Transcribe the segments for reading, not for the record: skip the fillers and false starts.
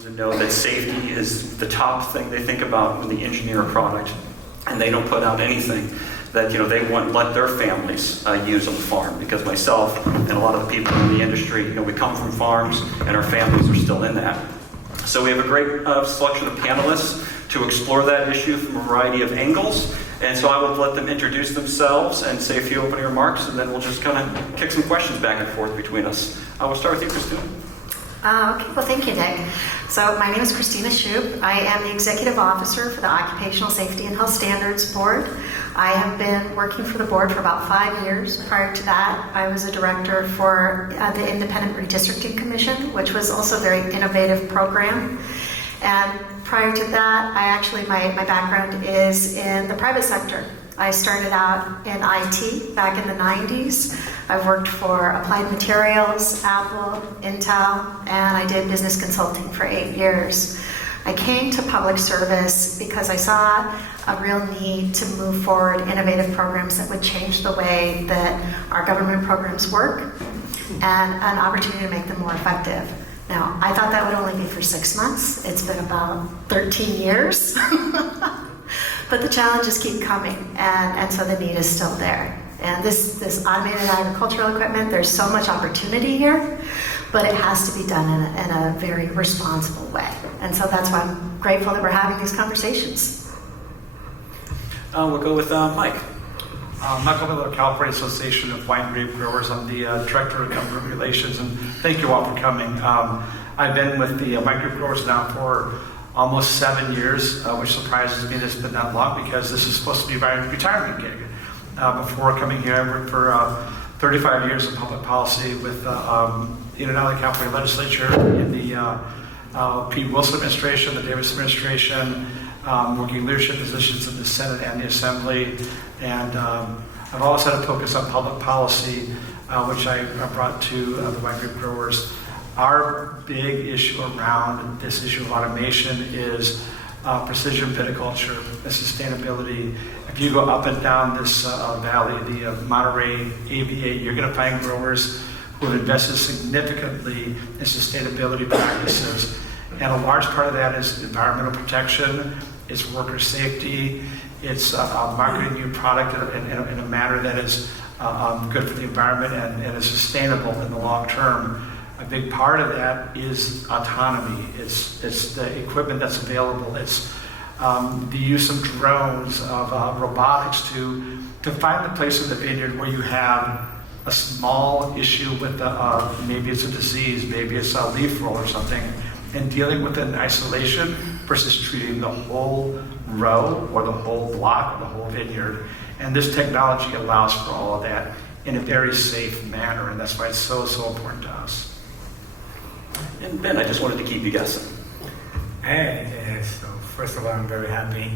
to know that safety is the top thing they think about when they engineer a product, and they don't put out anything that they wouldn't let their families use on the farm. Because myself and a lot of the people in the industry, we come from farms and our families are still in that. So we have a great selection of panelists to explore that issue from a variety of angles. And so I will let them introduce themselves and say a few opening remarks, and then we'll just kind of kick some questions back and forth between us. I will start with you, Christina. Okay, well, thank you, Nick. So my name is Christina Shoup. I am the Executive Officer for the Occupational Safety and Health Standards Board. I have been working for the board for about 5 years. Prior to that, I was a director for the Independent Redistricting Commission, which was also a very innovative program. And prior to that, my background is in the private sector. I started out in IT back in the 90s. I've worked for Applied Materials, Apple, Intel, and I did business consulting for 8 years. I came to public service because I saw a real need to move forward innovative programs that would change the way that our government programs work, and an opportunity to make them more effective. Now, I thought that would only be for 6 months. It's been about 13 years. But the challenges keep coming, and so the need is still there. And this automated agricultural equipment, there's so much opportunity here, but it has to be done in a very responsible way. And so that's why I'm grateful that we're having these conversations. We'll go with Mike. Michael Miller, California Association of Wine Grape Growers. I'm the Director of Government Relations, and thank you all for coming. I've been with the wine grape growers now for almost 7 years, which surprises me that it's been that long, because this is supposed to be my retirement gig. Before coming here, I worked for 35 years in public policy with the United California Legislature, in the Pete Wilson administration, the Davis administration, working leadership positions in the Senate and the Assembly. And I've always had a focus on public policy, which I brought to the wine grape growers. Our big issue around this issue of automation is precision viticulture and sustainability. If you go up and down this valley, the Monterey AVA, you're going to find growers who have invested significantly in sustainability practices. And a large part of that is environmental protection, it's worker safety, it's marketing your product in a manner that is good for the environment and is sustainable in the long term. A big part of that is autonomy. It's the equipment that's available. It's the use of drones, of robotics to find the place in the vineyard where you have a small issue with maybe it's a disease, maybe it's a leaf roll or something, and dealing with it in isolation versus treating the whole row or the whole block or the whole vineyard. And this technology allows for all of that in a very safe manner, and that's why it's so important to us. And Ben, I just wanted to keep you guessing. Hey, so first of all, I'm very happy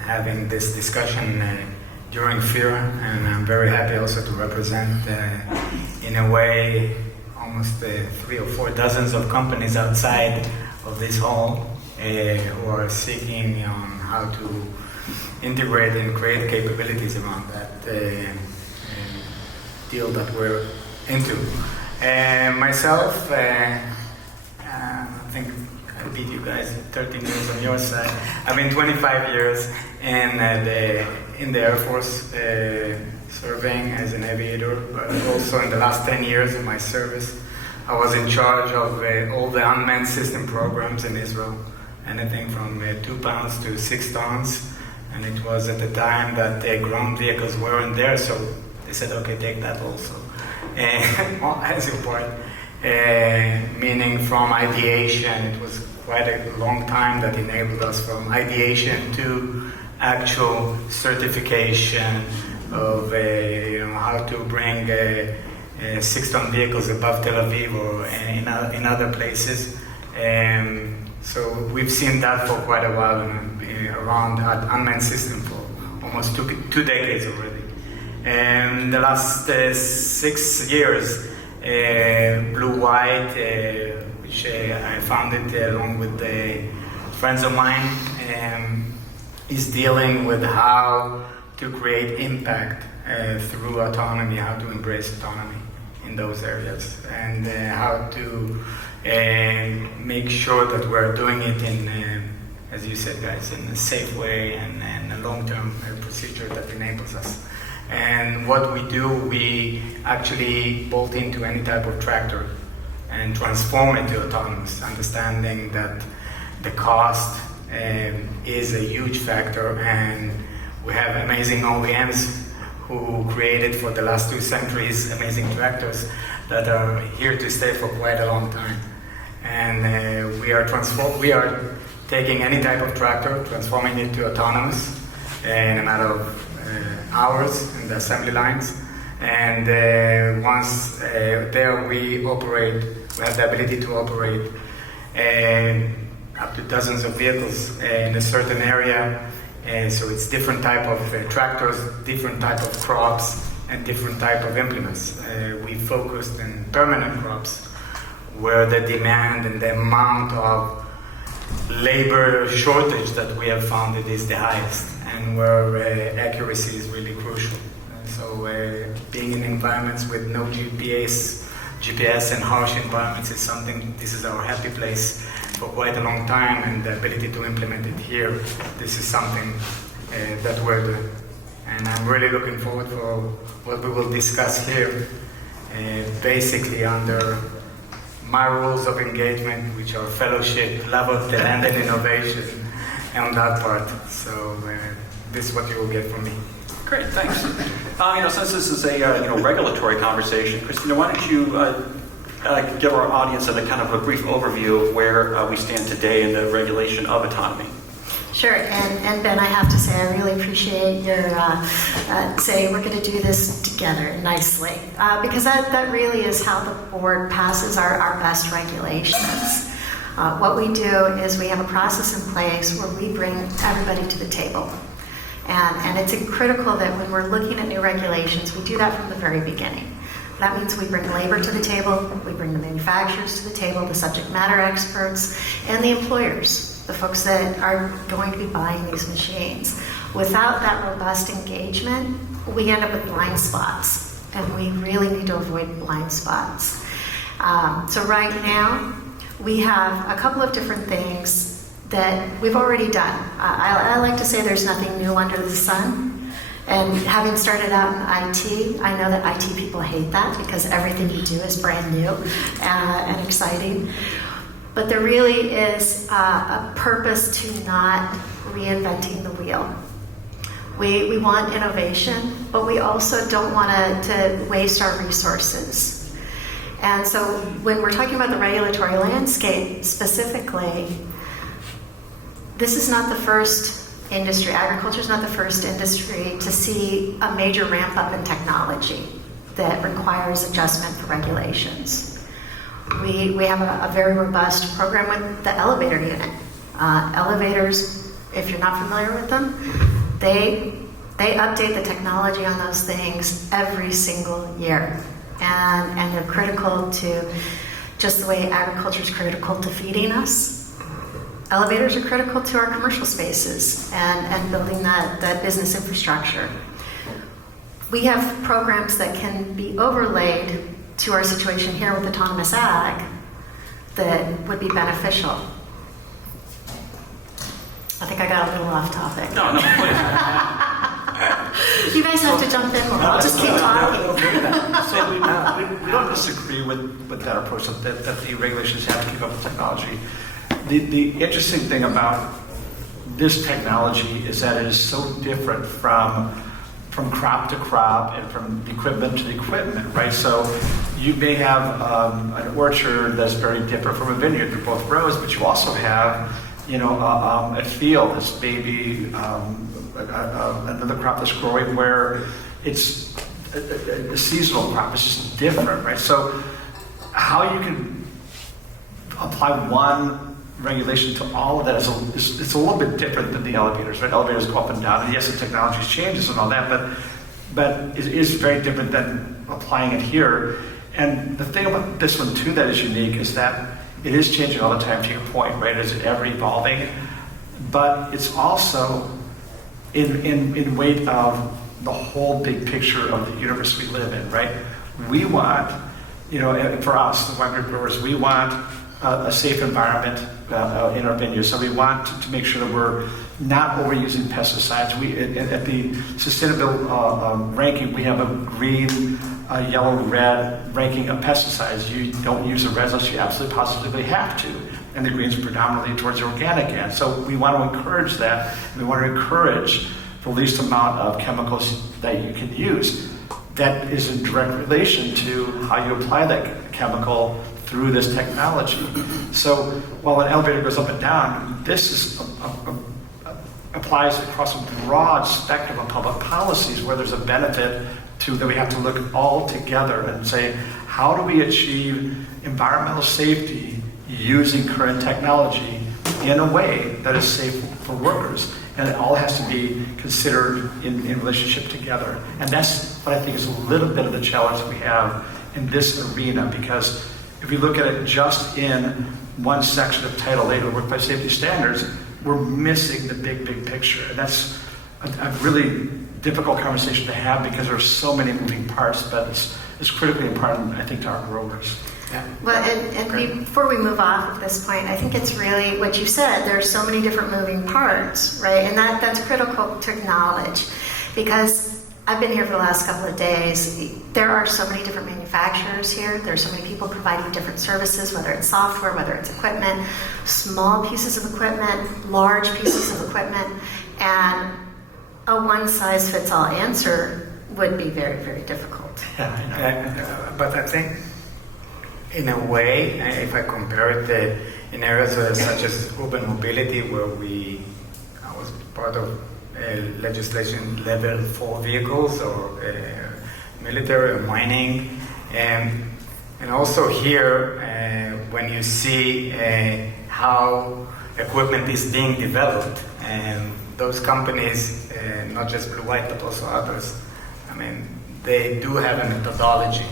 having this discussion during FIRA, and I'm very happy also to represent, in a way, almost 3 or 4 dozens of companies outside of this hall who are seeking on how to integrate and create capabilities around that deal that we're into. Myself, I think I beat you guys 13 years on your side. I've been 25 years in the Air Force, serving as an aviator, but also in the last 10 years of my service, I was in charge of all the unmanned system programs in Israel, anything from 2 pounds to 6 tons, and it was at the time that ground vehicles weren't there, so they said, okay, take that also. As your part, meaning from ideation, it was quite a long time that enabled us from ideation to actual certification of how to bring 6-ton vehicles above Tel Aviv or in other places. So we've seen that for quite a while, around unmanned system for almost two decades already. And the last 6 years, Blue White, which I founded along with friends of mine, is dealing with how to create impact through autonomy, how to embrace autonomy in those areas, and how to make sure that we're doing it in, as you said, guys, in a safe way and a long-term procedure that enables us. And what we do, we actually bolt into any type of tractor and transform it to autonomous, understanding that the cost is a huge factor, and we have amazing OEMs who created for the last 2 centuries amazing tractors that are here to stay for quite a long time. And we are taking any type of tractor, transforming it to autonomous in a matter of hours in the assembly lines. And once there we have the ability to operate up to dozens of vehicles in a certain area. So it's different type of tractors, different type of crops, and different type of implements. We focused in permanent crops, where the demand and the amount of labor shortage that we have found it is the highest, and where accuracy is really crucial. So being in environments with no GPS and harsh environments is something, this is our happy place for quite a long time, and the ability to implement it here, this is something that we're doing. And I'm really looking forward for what we will discuss here, basically under my rules of engagement, which are fellowship, love of the land and innovation, and on that part. So this is what you will get from me. Great, thanks. Since this is a regulatory conversation, Christina, why don't you give our audience a kind of a brief overview of where we stand today in the regulation of autonomy? Sure, and Ben, I have to say I really appreciate your saying we're going to do this together nicely, because that really is how the board passes our best regulations. What we do is we have a process in place where we bring everybody to the table. And it's critical that when we're looking at new regulations, we do that from the very beginning. That means we bring labor to the table, we bring the manufacturers to the table, the subject matter experts, and the employers, the folks that are going to be buying these machines. Without that robust engagement, we end up with blind spots, and we really need to avoid blind spots. So right now, we have a couple of different things that we've already done. I like to say there's nothing new under the sun. And having started out in IT, I know that IT people hate that because everything you do is brand new and exciting. But there really is a purpose to not reinventing the wheel. We want innovation, but we also don't want to waste our resources. And so when we're talking about the regulatory landscape specifically, this is not the first industry. Agriculture is not the first industry to see a major ramp up in technology that requires adjustment for regulations. We have a very robust program with the elevator unit. Elevators, if you're not familiar with them, they update the technology on those things every single year. And they're critical to, just the way agriculture is critical to feeding us, elevators are critical to our commercial spaces and building that business infrastructure. We have programs that can be overlaid to our situation here with autonomous ag that would be beneficial. I think I got a little off topic. No, please. You guys have to jump in more. I'll just keep talking. So we don't disagree with that approach that the regulations have to keep up with technology. The interesting thing about this technology is that it is so different from crop to crop and from equipment to equipment, right? So you may have an orchard that's very different from a vineyard. They're both rows, but you also have, a field that's maybe another crop that's growing where it's a seasonal crop. It's just different, right? So how you can apply one regulation to all of that it's a little bit different than the elevators, right? Elevators go up and down, and yes, the technology changes and all that, but it is very different than applying it here. And the thing about this one too that is unique is that it is changing all the time, to your point, right? It's ever evolving, but it's also in weight of the whole big picture of the universe we live in, right? We want for us, the wine grape growers, we want a safe environment in our vineyards. So we want to make sure that we're not overusing pesticides. At the sustainability ranking, we have a green, yellow, red ranking of pesticides. You don't use the reds unless you absolutely positively have to. And the green's predominantly towards the organic end. So we want to encourage that. We want to encourage the least amount of chemicals that you can use. That is in direct relation to how you apply that chemical through this technology. So while an elevator goes up and down, this applies across a broad spectrum of public policies where there's a benefit to that we have to look all together and say, how do we achieve environmental safety using current technology in a way that is safe for workers? And it all has to be considered in relationship together. And that's what I think is a little bit of the challenge that we have in this arena, because if we look at it just in one section of Title VIII of the Workplace Safety Standards, we're missing the big picture. And that's a really difficult conversation to have because there are so many moving parts, but it's critically important, I think, to our growers. Yeah. Well, and before we move off at this point, I think it's really what you said. There's so many different moving parts, right? And that's critical to acknowledge, because I've been here for the last couple of days. There are so many different manufacturers here. There's so many people providing different services, whether it's software, whether it's equipment, small pieces of equipment, large pieces of equipment, and a one-size-fits-all answer would be very, very difficult. Yeah, but I think, in a way, if I compare it in areas such as urban mobility, where I was part of legislation level 4 vehicles, or military or mining, and also here, when you see how equipment is being developed, and those companies, not just Blue White but also others, I mean, they do have a methodology.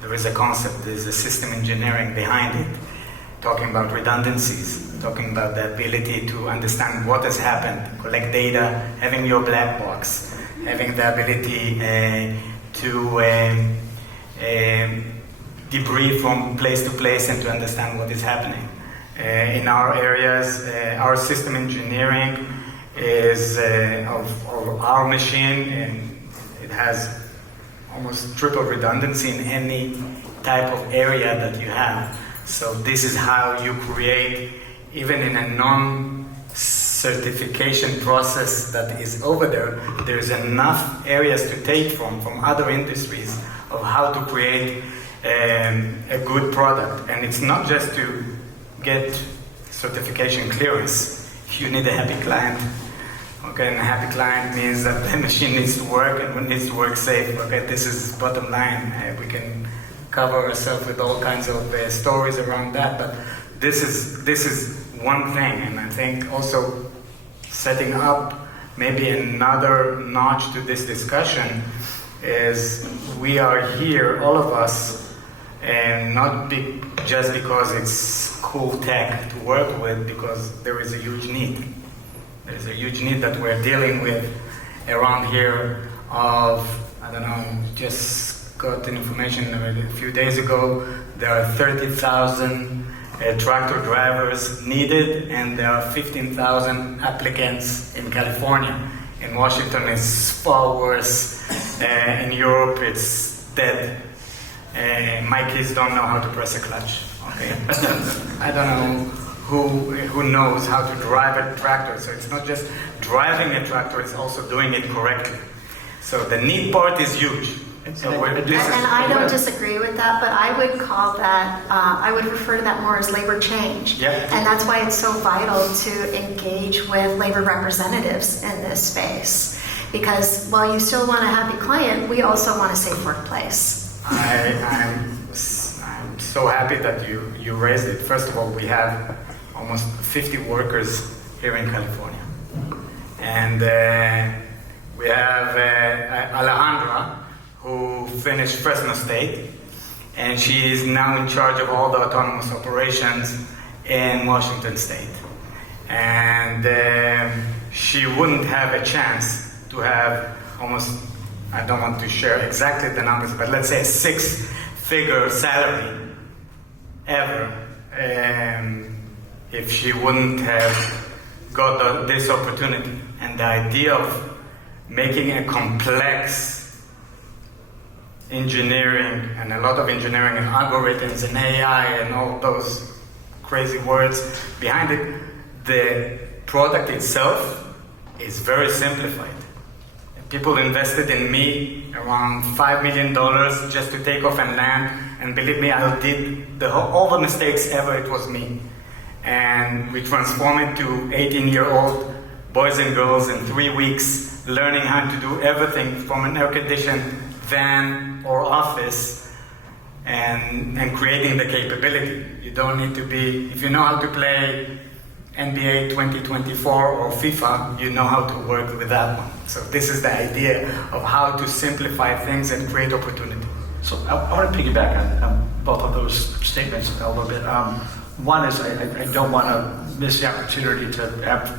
There is a concept, there is a system engineering behind it, talking about redundancies, talking about the ability to understand what has happened, collect data, having your black box, having the ability to debrief from place to place and to understand what is happening. In our areas, our system engineering is of our machine, and it has almost triple redundancy in any type of area that you have. So this is how you create, even in a non-certification process that is over there, there's enough areas to take from other industries of how to create a good product. And it's not just to get certification clearance. You need a happy client. Okay, and a happy client means that the machine needs to work, and it needs to work safe. Okay, this is bottom line. We can cover ourselves with all kinds of stories around that, but this is one thing. And I think also setting up maybe another notch to this discussion is we are here, all of us, and not just because it's cool tech to work with, because there is a huge need. There's a huge need that we're dealing with around here of, I don't know, just got information a few days ago, there are 30,000 tractor drivers needed, and there are 15,000 applicants in California. In Washington, it's far worse. In Europe, it's dead. My kids don't know how to press a clutch. Okay, I don't know who knows how to drive a tractor. So it's not just driving a tractor; it's also doing it correctly. So the need part is huge. So I don't disagree with that, but I would call that, I would refer to that more as labor change. Yep. And that's why it's so vital to engage with labor representatives in this space. Because while you still want a happy client, we also want a safe workplace. I'm so happy that you raised it. First of all, we have almost 50 workers here in California. And we have Alejandra, who finished Fresno State, and she is now in charge of all the autonomous operations in Washington State. And she wouldn't have a chance to have almost, I don't want to share exactly the numbers, but let's say 6 six-figure salary ever if she wouldn't have got this opportunity. And the idea of making a complex engineering and a lot of engineering and algorithms and AI and all those crazy words behind it, the product itself is very simplified. People invested in me around $5 million just to take off and land, and believe me, I did all the mistakes ever. It was me. And we transformed it to 18-year-old boys and girls in 3 weeks, learning how to do everything from an air-conditioned van or office, and creating the capability. You don't need to be, if you know how to play NBA 2024 or FIFA, you know how to work with that one. So this is the idea of how to simplify things and create opportunity. So I want to piggyback on both of those statements a little bit. One is I don't want to miss the opportunity to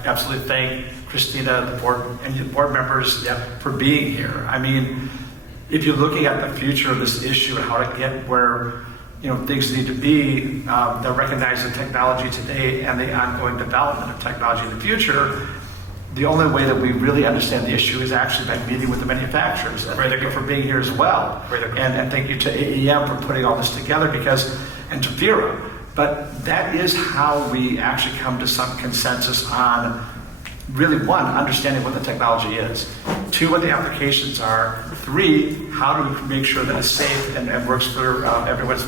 absolutely thank Christina, the board, and the board members for being here. I mean, if you're looking at the future of this issue and how to get where things need to be, that recognize the technology today and the ongoing development of technology in the future, the only way that we really understand the issue is actually by meeting with the manufacturers. And thank you for being here as well. And thank you to AEM for putting all this together and to FIRA. But that is how we actually come to some consensus on really, one, understanding what the technology is, two, what the applications are, three, how do we make sure that it's safe and works for everyone's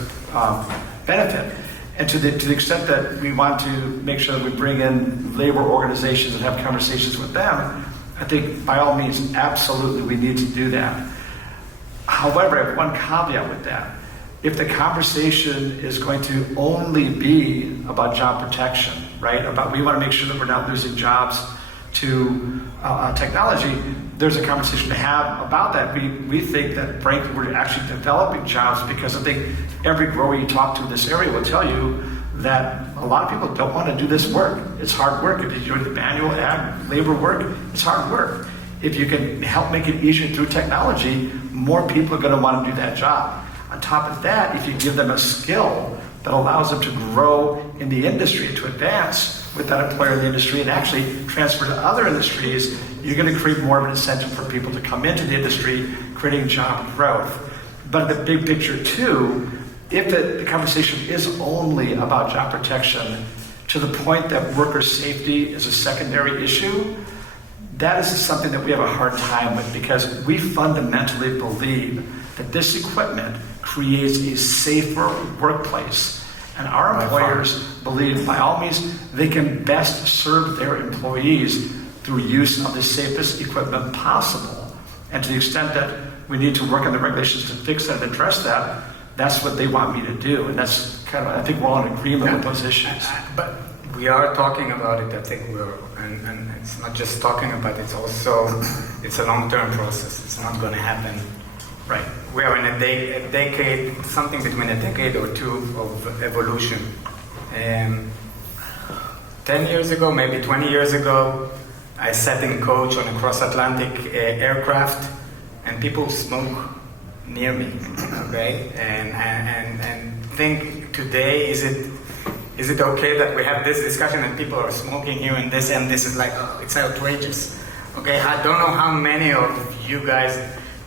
benefit. And to the extent that we want to make sure that we bring in labor organizations and have conversations with them, I think by all means, absolutely, we need to do that. However, I have one caveat with that. If the conversation is going to only be about job protection, right? We want to make sure that we're not losing jobs to technology, there's a conversation to have about that. We think that, frankly, we're actually developing jobs, because I think every grower you talk to in this area will tell you that a lot of people don't want to do this work. It's hard work. If you do the manual ag labor work, it's hard work. If you can help make it easier through technology, more people are going to want to do that job. On top of that, if you give them a skill that allows them to grow in the industry, to advance with that employer in the industry and actually transfer to other industries, you're going to create more of an incentive for people to come into the industry, creating job growth. But the big picture too, if the conversation is only about job protection to the point that worker safety is a secondary issue, that is something that we have a hard time with, because we fundamentally believe that this equipment creates a safer workplace. And our employers believe, by all means, they can best serve their employees through use of the safest equipment possible. And to the extent that we need to work on the regulations to fix that and address that, that's what they want me to do. And that's kind of, I think we're all in agreement with those issues. But we are talking about it. I think and it's not just talking about it, it's a long-term process. It's not going to happen. Right. We are in a decade, something between a decade or two of evolution. 10 years ago, maybe 20 years ago, I sat in coach on a cross-Atlantic aircraft, and people smoke near me, okay? And think today, is it okay that we have this discussion and people are smoking here and this is like, oh, it's outrageous, okay? I don't know how many of you guys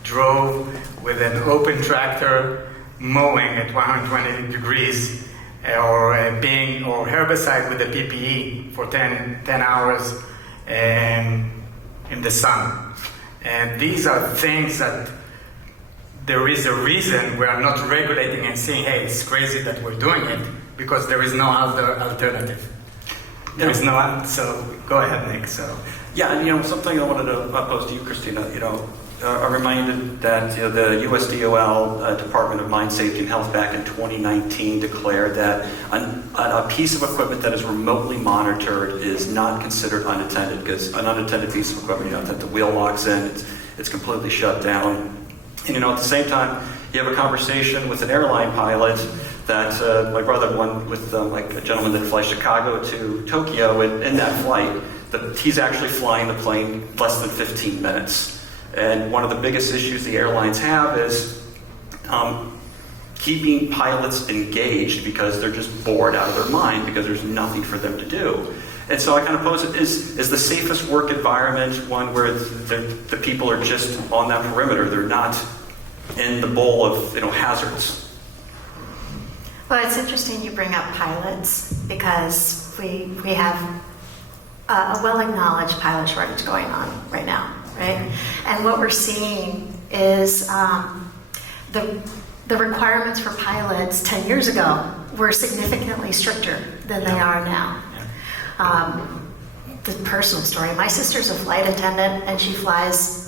drove with an open tractor mowing at 120 degrees or herbicide with a PPE for 10 hours in the sun. And these are things that there is a reason we are not regulating and saying, hey, it's crazy that we're doing it, because there is no other alternative. There is no, so go ahead, Nick. So yeah, something I wanted to pose to you, Christina, I'm reminded that the USDOL Department of Mine Safety and Health back in 2019 declared that a piece of equipment that is remotely monitored is not considered unattended, because an unattended piece of equipment, that the wheel locks in, it's completely shut down. And at the same time, you have a conversation with an airline pilot that my brother won with like a gentleman that flies Chicago to Tokyo, and in that flight, he's actually flying the plane less than 15 minutes. And one of the biggest issues the airlines have is keeping pilots engaged because they're just bored out of their mind because there's nothing for them to do. And so I kind of pose it, is the safest work environment one where the people are just on that perimeter, they're not in the bowl of hazards? Well, it's interesting you bring up pilots because we have a well-acknowledged pilot shortage going on right now, right? And what we're seeing is the requirements for pilots 10 years ago were significantly stricter than they are now. The personal story, my sister's a flight attendant and she flies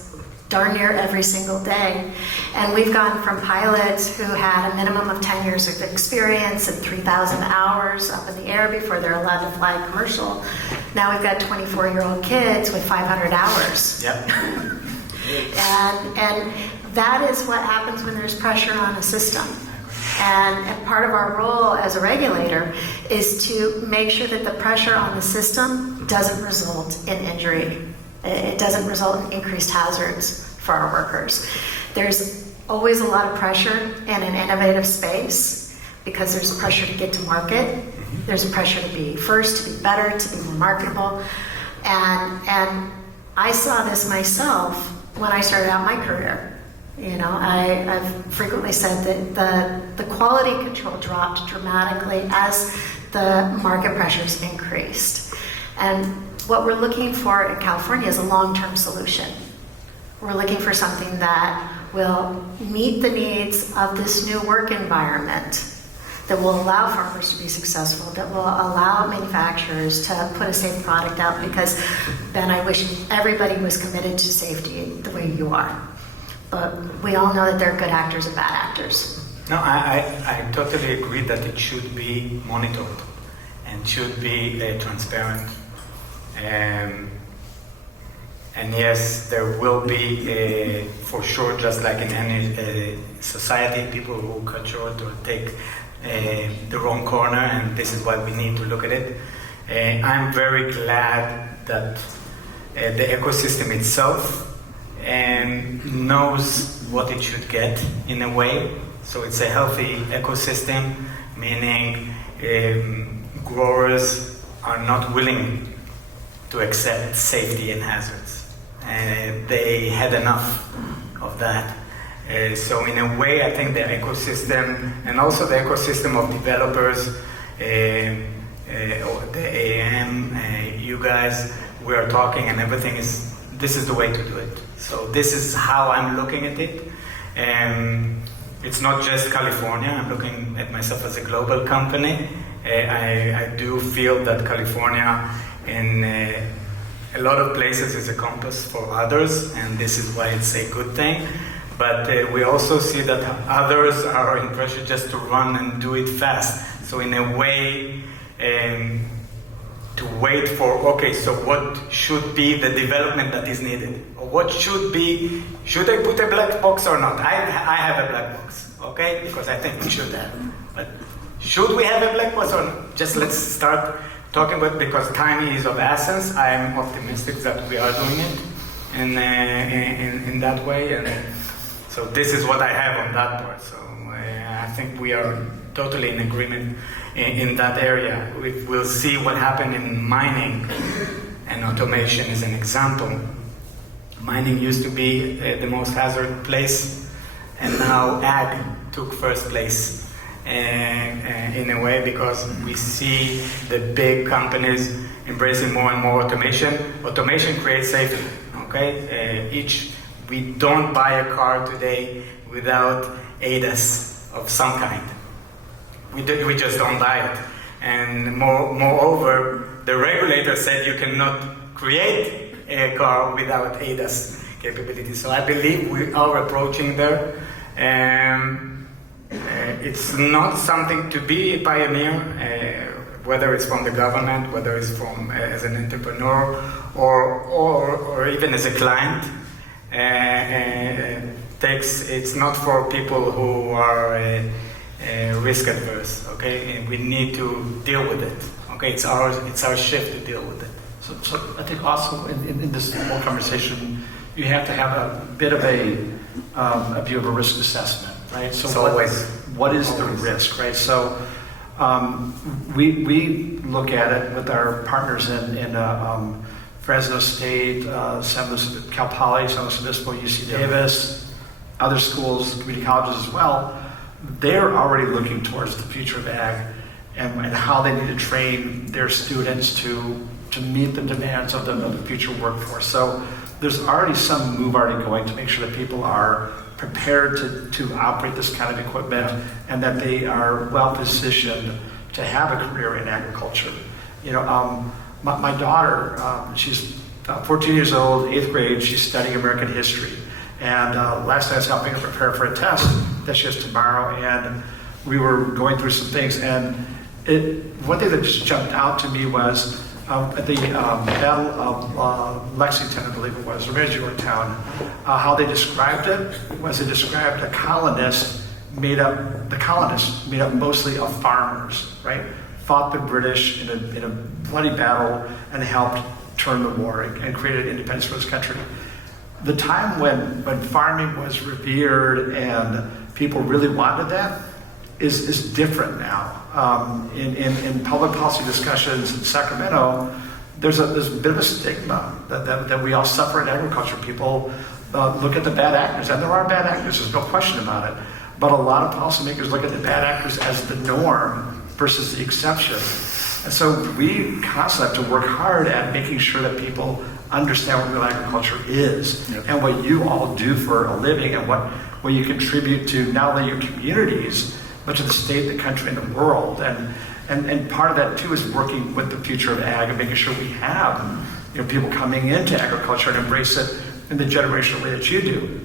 darn near every single day. And we've gone from pilots who had a minimum of 10 years of experience and 3,000 hours up in the air before they're allowed to fly commercial. Now we've got 24-year-old kids with 500 hours. Yep. And that is what happens when there's pressure on a system. And part of our role as a regulator is to make sure that the pressure on the system doesn't result in injury. It doesn't result in increased hazards for our workers. There's always a lot of pressure in an innovative space because there's pressure to get to market. There's a pressure to be first, to be better, to be more marketable. And I saw this myself when I started out my career. I've frequently said that the quality control dropped dramatically as the market pressures increased. And what we're looking for in California is a long-term solution. We're looking for something that will meet the needs of this new work environment, that will allow farmers to be successful, that will allow manufacturers to put a safe product out, because, Ben, I wish everybody was committed to safety the way you are. But we all know that there are good actors and bad actors. No, I totally agree that it should be monitored and should be transparent. And yes, there will be, for sure, just like in any society, people who cut short or take the wrong corner, and this is why we need to look at it. I'm very glad that the ecosystem itself knows what it should get in a way. So it's a healthy ecosystem, meaning growers are not willing to accept safety and hazards. They had enough of that. So in a way, I think the ecosystem, and also the ecosystem of developers, or the AAM, you guys, we are talking, and everything this is the way to do it. So this is how I'm looking at it. It's not just California. I'm looking at myself as a global company. I do feel that California, in a lot of places, is a compass for others, and this is why it's a good thing. But we also see that others are in pressure just to run and do it fast. So in a way, to wait for, okay, so what should be the development that is needed? Or what should I put a black box or not? I have a black box, okay? Because I think we should have. But should we have a black box or not? Just let's start talking about, because time is of essence. I am optimistic that we are doing it in that way. And so this is what I have on that part. So I think we are totally in agreement in that area. We'll see what happened in mining, and automation is an example. Mining used to be the most hazardous place, and now ag took first place in a way, because we see the big companies embracing more and more automation. Automation creates safety, okay? We don't buy a car today without ADAS of some kind. We just don't buy it. And moreover, the regulator said you cannot create a car without ADAS capability. So I believe we are approaching there. It's not something to be a pioneer, whether it's from the government, whether it's from as an entrepreneur, or even as a client. It's not for people who are risk adverse, okay? And we need to deal with it, okay? It's our shift to deal with it. So I think also in this whole conversation, you have to have a bit of a view of a risk assessment, right? So what is the risk, right? So we look at it with our partners in Fresno State, Cal Poly, San Luis Obispo, UC Davis, other schools, community colleges as well. They're already looking towards the future of ag and how they need to train their students to meet the demands of the future workforce. So there's already some move already going to make sure that people are prepared to operate this kind of equipment and that they are well positioned to have a career in agriculture. You know, my daughter, she's 14 years old, 8th grade, she's studying American history. And last night I was helping her prepare for a test that she has tomorrow, and we were going through some things. And one thing that just jumped out to me was at the Battle of Lexington, I believe it was, or maybe Yorktown, how they described it was they described the colonists made up mostly of farmers, right? Fought the British in a bloody battle and helped turn the war and created independence for this country. The time when farming was revered and people really wanted that is different now. In public policy discussions in Sacramento, there's a bit of a stigma that we all suffer in agriculture. People look at the bad actors, and there are bad actors, there's no question about it. But a lot of policymakers look at the bad actors as the norm versus the exception. And so we constantly have to work hard at making sure that people understand what real agriculture is and what you all do for a living and what you contribute to not only your communities, but to the state, the country, and the world. And part of that, too, is working with the future of ag and making sure we have people coming into agriculture and embrace it in the generational way that you do.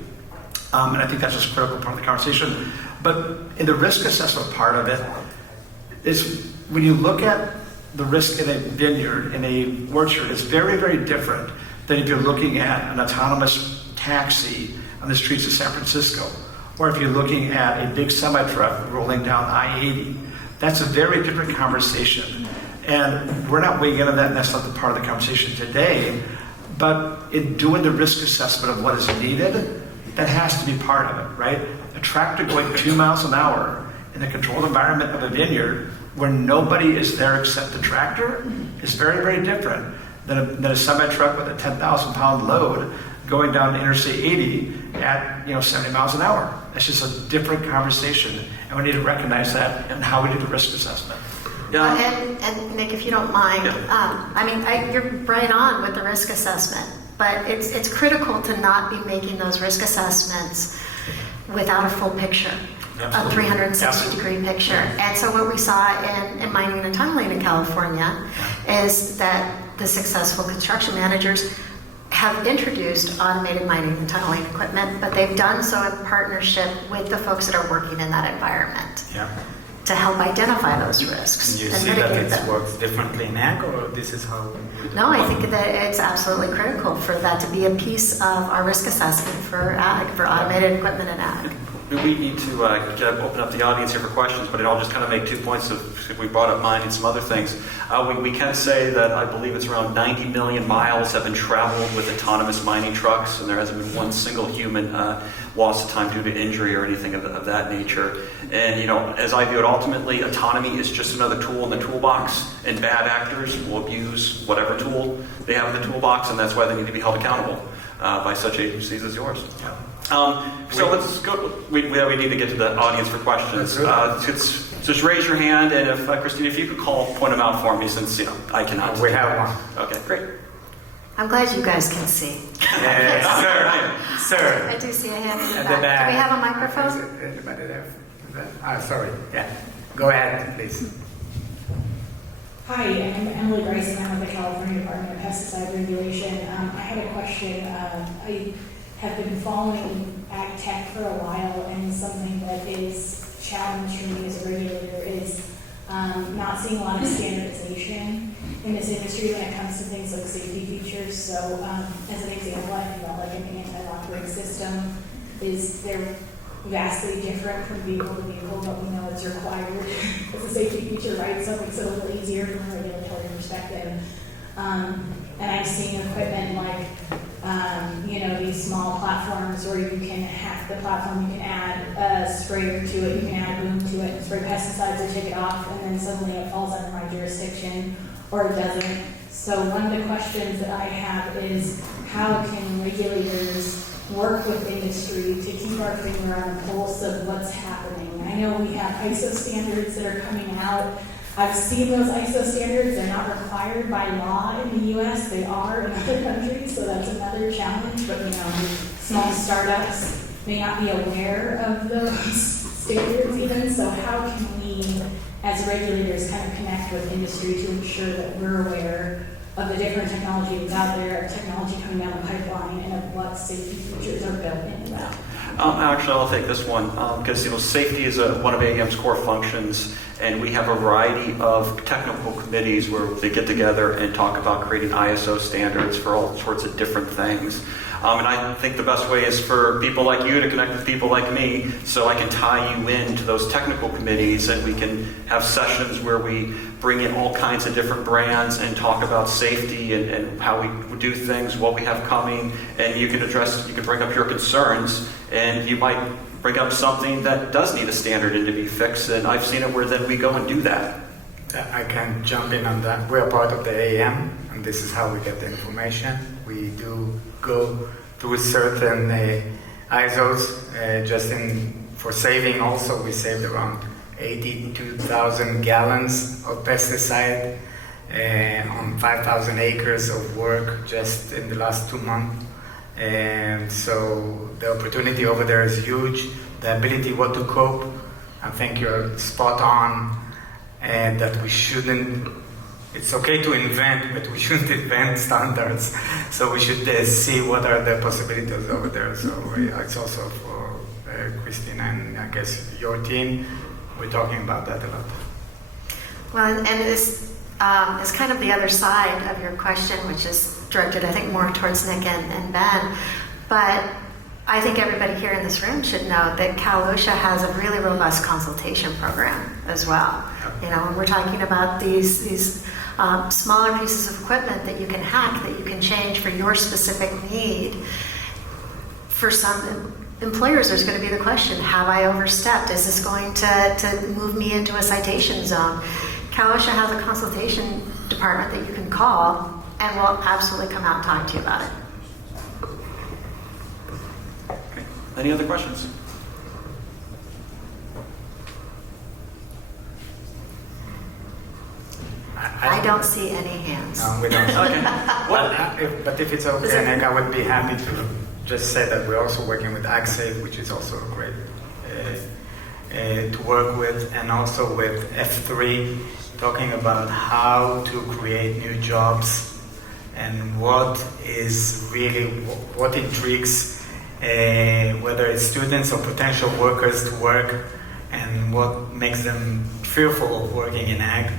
And I think that's just a critical part of the conversation. But in the risk assessment part of it, is when you look at the risk in a vineyard, in a orchard, it's very, very different than if you're looking at an autonomous taxi on the streets of San Francisco, or if you're looking at a big semi-truck rolling down I-80. That's a very different conversation. And we're not weighing into that, and that's not the part of the conversation today. But in doing the risk assessment of what is needed, that has to be part of it, right? A tractor going 2 miles an hour in the controlled environment of a vineyard where nobody is there except the tractor is very, very different than a semi-truck with a 10,000-pound load going down Interstate 80 at 70 miles an hour. That's just a different conversation, and we need to recognize that in how we do the risk assessment. Yeah. And Nick, if you don't mind, you're right on with the risk assessment, but it's critical to not be making those risk assessments without a full picture. Absolutely. A 360-degree picture. And so what we saw in mining and tunneling in California is that the successful construction managers have introduced automated mining and tunneling equipment, but they've done so in partnership with the folks that are working in that environment to help identify those risks. You and see that mitigate it them. works differently in ag, or this is how? No, I think that it's absolutely critical for that to be a piece of our risk assessment for ag, for automated equipment in ag. We need to open up the audience here for questions, but I'll just kind of make 2 points of, we brought up mine and some other things. We can say that I believe it's around 90 million miles have been traveled with autonomous mining trucks, and there hasn't been one single human lost of time due to injury or anything of that nature. And, as I view it, ultimately, autonomy is just another tool in the toolbox, and bad actors will abuse whatever tool they have in the toolbox, and that's why they need to be held accountable by such agencies as yours. So let's go. We need to get to the audience for questions. Just raise your hand, and if Christina, if you could point them out for me, since I cannot. We have one. Okay, great. I'm glad you guys can see. Yes, sir. I do see a hand in the At back. the back. Do we have a microphone? Is anybody there? Sorry. Yeah. Go ahead, please. Hi, I'm Emily Bryson. I'm with the California Department of Pesticide Regulation. I had a question. I have been following AgTech for a while, and something that is challenged for me as a regulator is not seeing a lot of standardization in this industry when it comes to things like safety features. So as an example, I think about like an anti-lock brake system. They're vastly different from vehicle to vehicle, but we know it's required as a safety feature, right? So it makes it a little easier from a regulatory perspective. And I've seen equipment like these small platforms where you can hack the platform, you can add a sprayer to it, you can add a boom to it, and spray pesticides or take it off, and then suddenly it falls under my jurisdiction, or it doesn't. So one of the questions that I have is, how can regulators work with industry to keep our finger on the pulse of what's happening? I know we have ISO standards that are coming out. I've seen those ISO standards. They're not required by law in the U.S. They are in other countries, so that's another challenge. But small startups may not be aware of those standards even. So how can we, as regulators, kind of connect with industry to ensure that we're aware of the different technology that's out there, of technology coming down the pipeline, and of what safety features are built into that? Actually, I'll take this one because safety is one of AAM's core functions, and we have a variety of technical committees where they get together and talk about creating ISO standards for all sorts of different things. And I think the best way is for people like you to connect with people like me, so I can tie you into those technical committees, and we can have sessions where we bring in all kinds of different brands and talk about safety and how we do things, what we have coming, and you can bring up your concerns, and you might bring up something that does need a standard and to be fixed, and I've seen it where then we go and do that. I can jump in on that. We are part of the AAM, and this is how we get the information. We do go through certain ISOs. For saving also, we saved around 82,000 gallons of pesticide on 5,000 acres of work just in the last 2 months. And so the opportunity over there is huge. The ability what to cope, I think you're spot on, and that we shouldn't, it's okay to invent, but we shouldn't invent standards. So we should see what are the possibilities over there. So it's also for Christina and I guess your team, we're talking about that a lot. Well, and this is kind of the other side of your question, which is directed, I think, more towards Nick and Ben. But I think everybody here in this room should know that Cal OSHA has a really robust consultation program as well. When we're talking about these smaller pieces of equipment that you can hack, that you can change for your specific need, for some employers, there's going to be the question, have I overstepped? Is this going to move me into a citation zone? Cal OSHA has a consultation department that you can call, and we'll absolutely come out and talk to you about it. Okay. Any other questions? I don't see any hands. No, we don't. Okay. But if it's okay, Nick, I would be happy to just say that we're also working with AgTech, which is also great to work with, and also with F3, talking about how to create new jobs and what intrigues whether it's students or potential workers to work, and what makes them fearful of working in ag.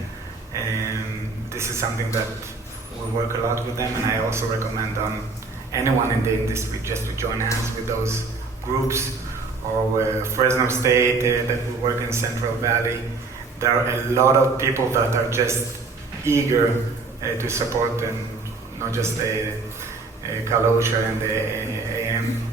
And this is something that we work a lot with them, and I also recommend on anyone in the industry just to join hands with those groups, or with Fresno State that we work in Central Valley. There are a lot of people that are just eager to support, and not just Cal OSHA and the AM.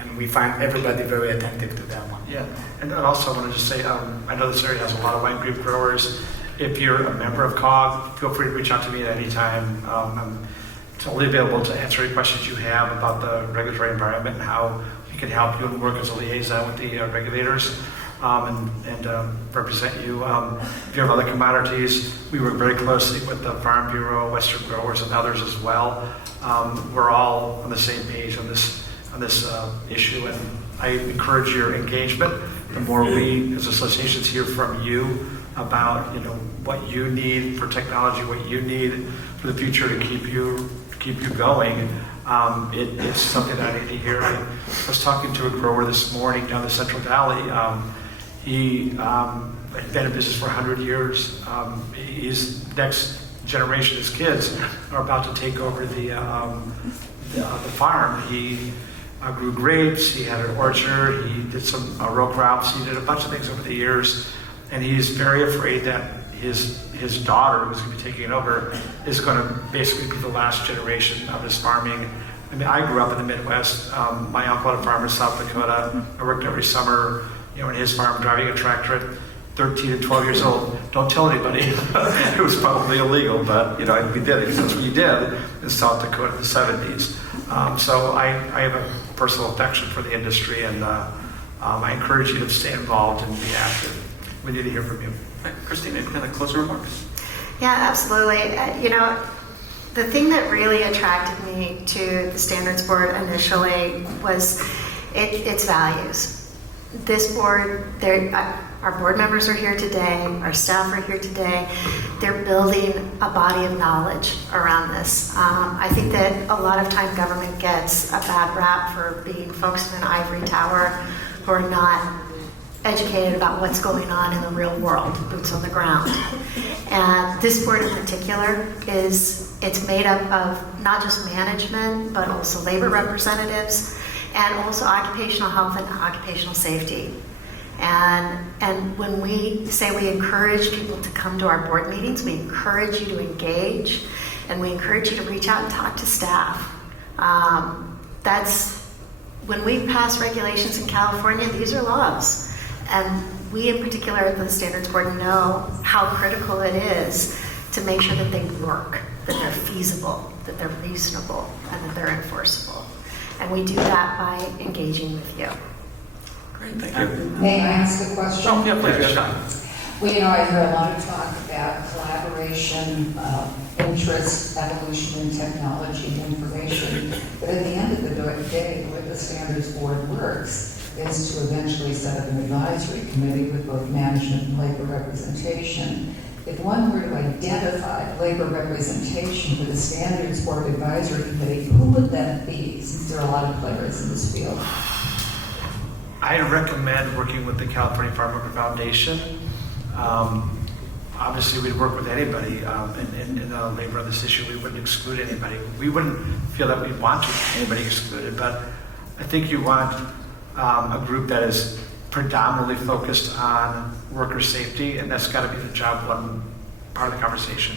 And we find everybody very attentive to that one. Yeah, and I also want to just say, I know this area has a lot of wine grape growers. If you're a member of COG, feel free to reach out to me at any time. I'm totally available to answer any questions you have about the regulatory environment and how we can help you and work as a liaison with the regulators and represent you. If you have other commodities, we work very closely with the Farm Bureau, Western Growers, and others as well. We're all on the same page on this issue, and I encourage your engagement. The more we as associations hear from you about what you need for technology, what you need for the future to keep you going, it's something that I need to hear. I was talking to a grower this morning down the Central Valley. He had been in business for 100 years. His next generation, his kids, are about to take over the farm. He grew grapes, he had an orchard, he did some row crops, he did a bunch of things over the years, and he's very afraid that his daughter, who's going to be taking it over, is going to basically be the last generation of his farming. I mean, I grew up in the Midwest. My uncle had a farm in South Dakota. I worked every summer, in his farm, driving a tractor at 13 and 12 years old. Don't tell anybody. It was probably illegal, but we did it because that's what you did in South Dakota in the 70s. So I have a personal affection for the industry, and I encourage you to stay involved and be active. We need to hear from you. Christina, kind of closing remarks? Yeah, absolutely. The thing that really attracted me to the Standards Board initially was its values. This board, our board members are here today, our staff are here today. They're building a body of knowledge around this. I think that a lot of time government gets a bad rap for being folks in an ivory tower who are not educated about what's going on in the real world, boots on the ground. And this board in particular it's made up of not just management, but also labor representatives, and also occupational health and occupational safety. And when we say we encourage people to come to our board meetings, we encourage you to engage, and we encourage you to reach out and talk to staff. That's when we pass regulations in California, these are laws. And we in particular at the Standards Board know how critical it is to make sure that they work, that they're feasible, that they're reasonable, and that they're enforceable. And we do that by engaging with you. Great, thank you. May I ask a question? Oh, yeah, please, you have time. Well, I hear a lot of talk about collaboration, interest, evolution in technology and information, but at the end of the day, the way the Standards Board works is to eventually set up an advisory committee with both management and labor representation. If one were to identify labor representation for the Standards Board Advisory Committee, who would that be, since there are a lot of players in this field? I recommend working with the California Farm Worker Foundation. Obviously, we'd work with anybody in labor on this issue. We wouldn't exclude anybody. We wouldn't feel that we'd want anybody excluded, but I think you want a group that is predominantly focused on worker safety, and that's got to be the job one part of the conversation.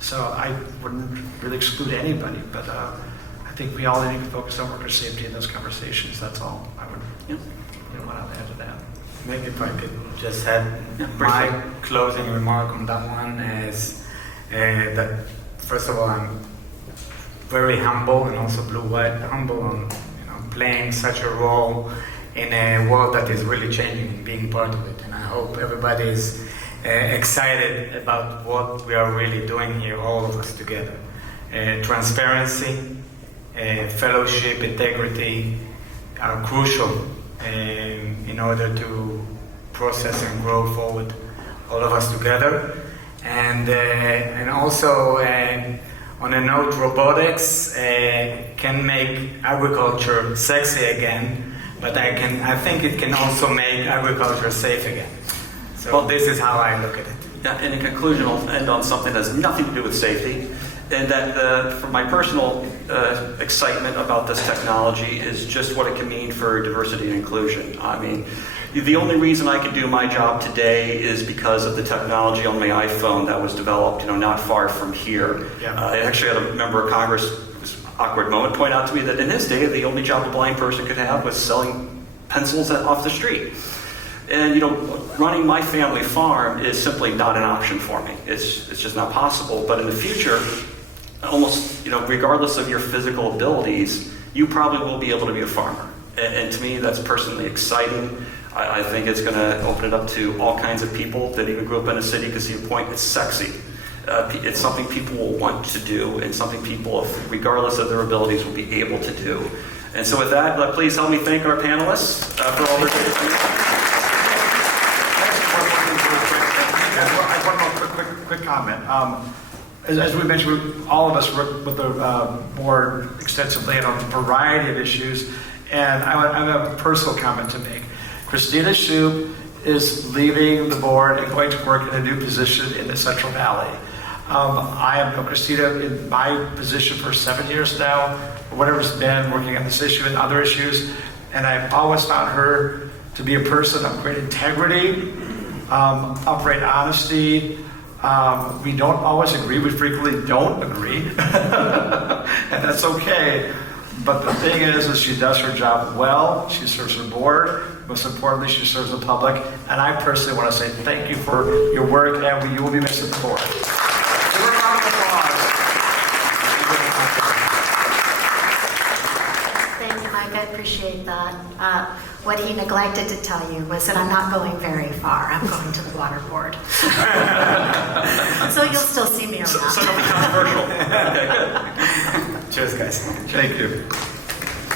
So I wouldn't really exclude anybody, but I think we all need to focus on worker safety in those conversations. That's all I would want to add to that. Maybe if I could just add my closing remark on that one is that first of all, I'm very humble and also blue-white humble on playing such a role in a world that is really changing and being part of it. And I hope everybody is excited about what we are really doing here, all of us together. Transparency, fellowship, integrity are crucial in order to process and grow forward, all of us together. And also, on a note, robotics can make agriculture sexy again, but I think it can also make agriculture safe again. So this is how I look at it. Yeah, and in conclusion, I'll end on something that has nothing to do with safety, and that for my personal excitement about this technology is just what it can mean for diversity and inclusion. I mean, the only reason I can do my job today is because of the technology on my iPhone that was developed, not far from here. Yeah. I actually had a member of Congress, this awkward moment, point out to me that in his day, the only job a blind person could have was selling pencils off the street. And running my family farm is simply not an option for me. It's just not possible. But in the future, almost regardless of your physical abilities, you probably will be able to be a farmer. And to me, that's personally exciting. I think it's going to open it up to all kinds of people that even grew up in a city because see a point. It's sexy. It's something people will want to do, and something people, regardless of their abilities, will be able to do. And so with that, please help me thank our panelists for all their great Quick comment. As we mentioned, all of us work with the board extensively on a variety of issues, and I have a personal comment to make. Christina Shoup is leaving the board and going to work in a new position in the Central Valley. I have known Christina in my position for 7 years now, or whatever it's been, working on this issue and other issues, and I've always found her to be a person of great integrity, upright honesty, We don't always agree. We frequently don't agree. And that's okay. But the thing is she does her job well. She serves her board. Most importantly, she serves the public. And I personally want to say thank you for your work, and you will be missed at the board. Give her a round of applause. Thank you, Mike. I appreciate that. What he neglected to tell you was that I'm not going very far. I'm going to the water board. So you'll still see me around. So don't be controversial. Cheers, guys. Thank you.